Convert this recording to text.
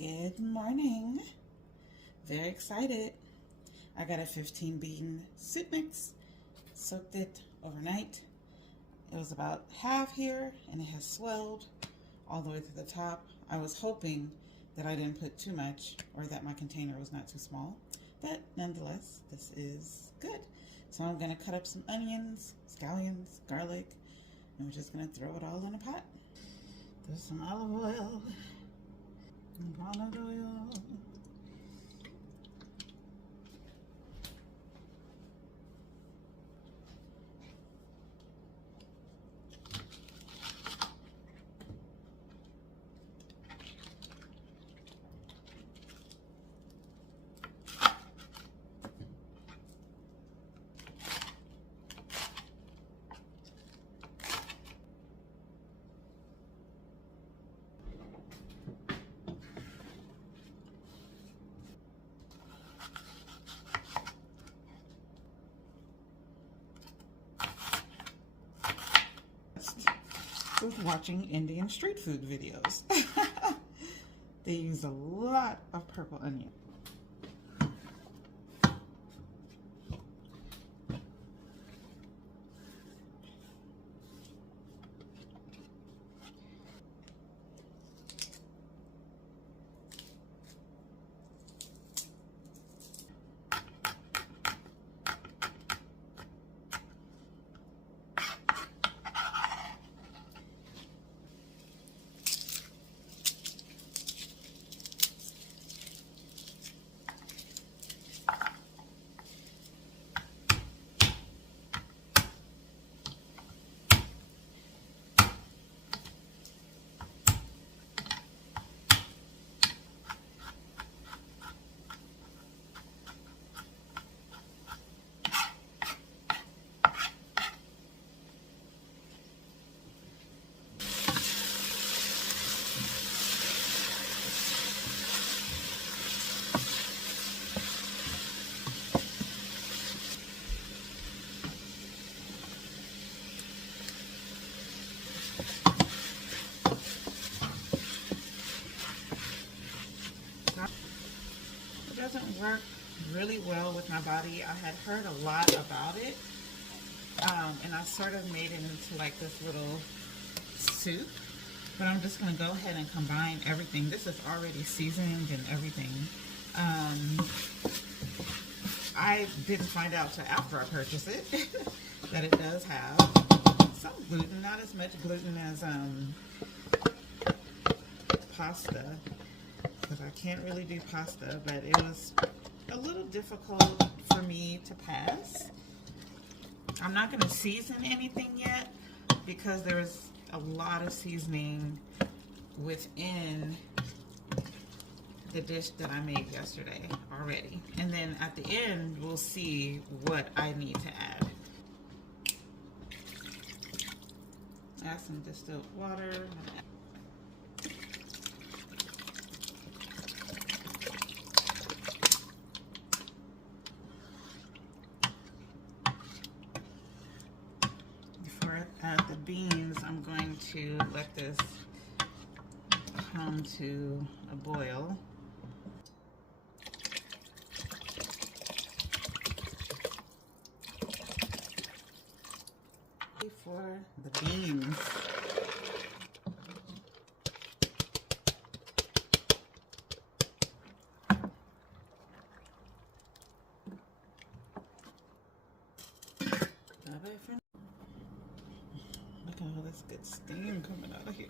Good morning. Very excited. I got a 15 bean soup mix, soaked it overnight. It was about half here and it has swelled all the way to the top. I was hoping that I didn't put too much or that my container was not too small, but nonetheless, this is good. So I'm gonna cut up some onions, scallions, garlic, and we're just gonna throw it all in a pot. There's some olive oil. Olive oil. With watching Indian street food videos. They use a lot of purple onion. Doesn't work really well with my body. I had heard a lot about it, and I sort of made it into like this little soup, but I'm just going to go ahead and combine everything. This is already seasoned and everything. I didn't find out till after I purchased it that it does have some gluten, not as much gluten as pasta, because I can't really do pasta, but it was a little difficult for me to pass. I'm not going to season anything yet because there's a lot of seasoning within the dish that I made yesterday already. And then at the end, we'll see what I need to add. Add some distilled water. Add the beans, I'm going to let this come to a boil. For the beans. Look at all this good steam coming out of here.